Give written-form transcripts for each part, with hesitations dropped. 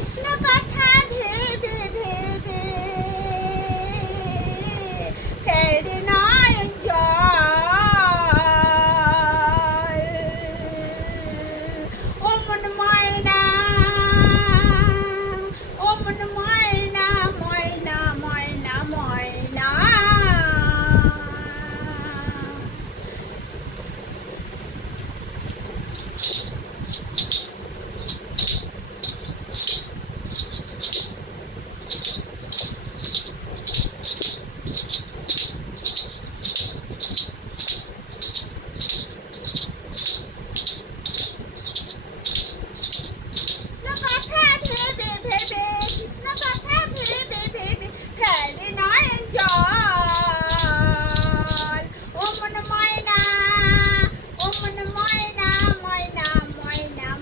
কৃষ্ণ কথা ভেবে ভেবে ফেরে নয়ন জল। ও মন ময়না, ও মন ময়না, ময়না ময়না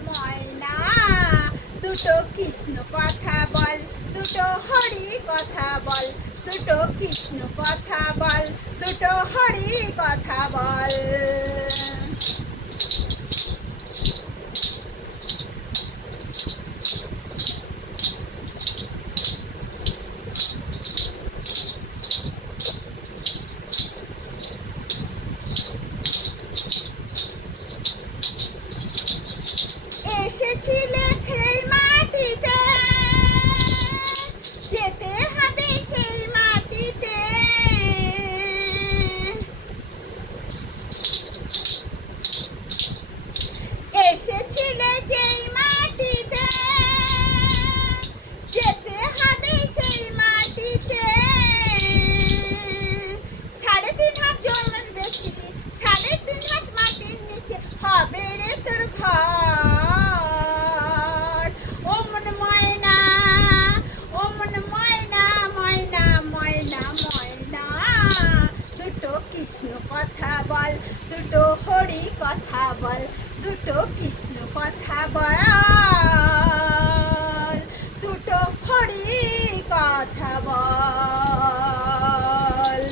ময়না। দুটো কৃষ্ণ কথা বল, দুটো হরি কথা বল, দুটো কৃষ্ণ কথা বল, দুটো হরি কথা বল। এসেছিলে সেই মাটিতে, যেতে হবে সেই মাটিতে। এসেছিলে যেই মাটিতে, যেতে হবে সেই মাটিতে। 3.5 হাত জলের বেশি, 3.5 হাত মাটির নিচে হবে রে তোর ঘর। ও মন ময়না, ও মন ময়না, ময়না ময়না ময়না। দুটো কৃষ্ণ কথা বল, দুটো হরি কথা বল, দুটো কৃষ্ণ কথা বল, দুটো হরি কথা বল।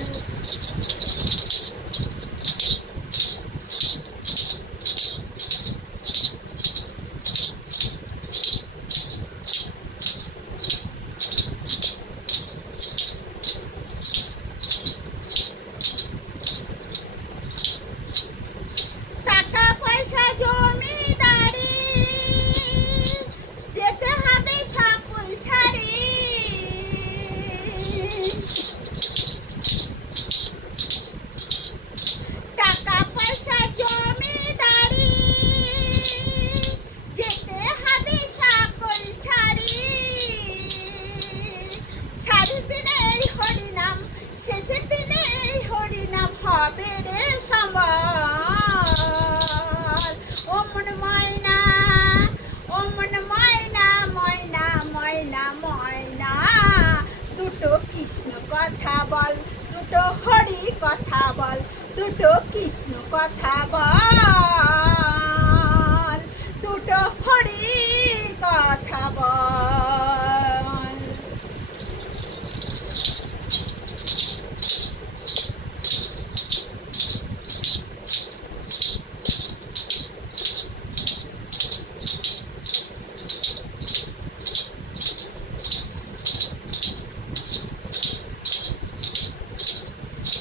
টাকা পয়সা জমিদারি, যেতে হবে সকল ছাড়ি। টাকা পয়সা জমিদারি, যেতে হবে সকল ছাড়ি। সারের দিনে এই হরিনাম, শেষের দিনে এই হরিনাম হবে রে সম্বল। ও মন ময়না, ও মন ময়না, ময়না ময়না ময়না। দুটো কৃষ্ণ কথা বল, দুটো হরি কথা বল, দুটো কৃষ্ণ কথা বল, দুটো হরি কথা বল।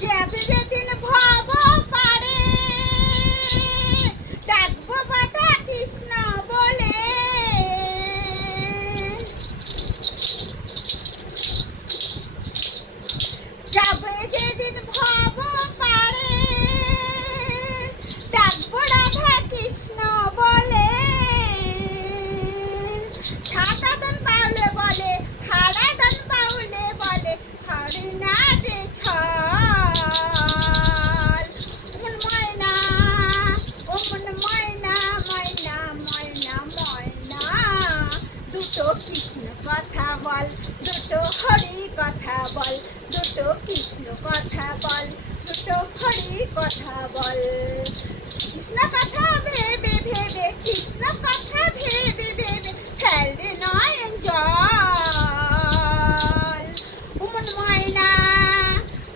যাবে যেদিন ভব পারে, ডাকবো বাটা কৃষ্ণ বলে। যাবে যেদিন ভব পারে, ডাকবো রাধা কৃষ্ণ বলে। ছাতাদন বাউলে বলে, হারাদন বাউলে বলে, হরিনাটে ছল। মন ময়না, ও মন ময়না, ময়না ময়না ময়না। দুটো কৃষ্ণ কথা বল, দুটো হরি কথা বল, দুটো কৃষ্ণ কথা বল, দুটো হরি কথা বল। কৃষ্ণ কথা ভেবে ভেবে, কৃষ্ণ কথা ভেবে ভেবে ফেলে নয়ন জল। ও মন ময়না,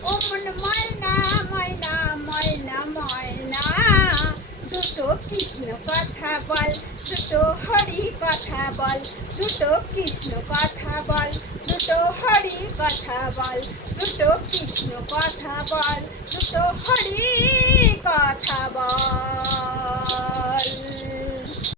ও মন ময়না, ময়না ময়না ময়না। দুটো কৃষ্ণ কৃষ্ণ কথা বল, দুটো হরি কথা বল, দুটো কৃষ্ণ কথা বল, দুটো হরি কথা বল, দুটো কৃষ্ণ কথা বল, দুটো হরি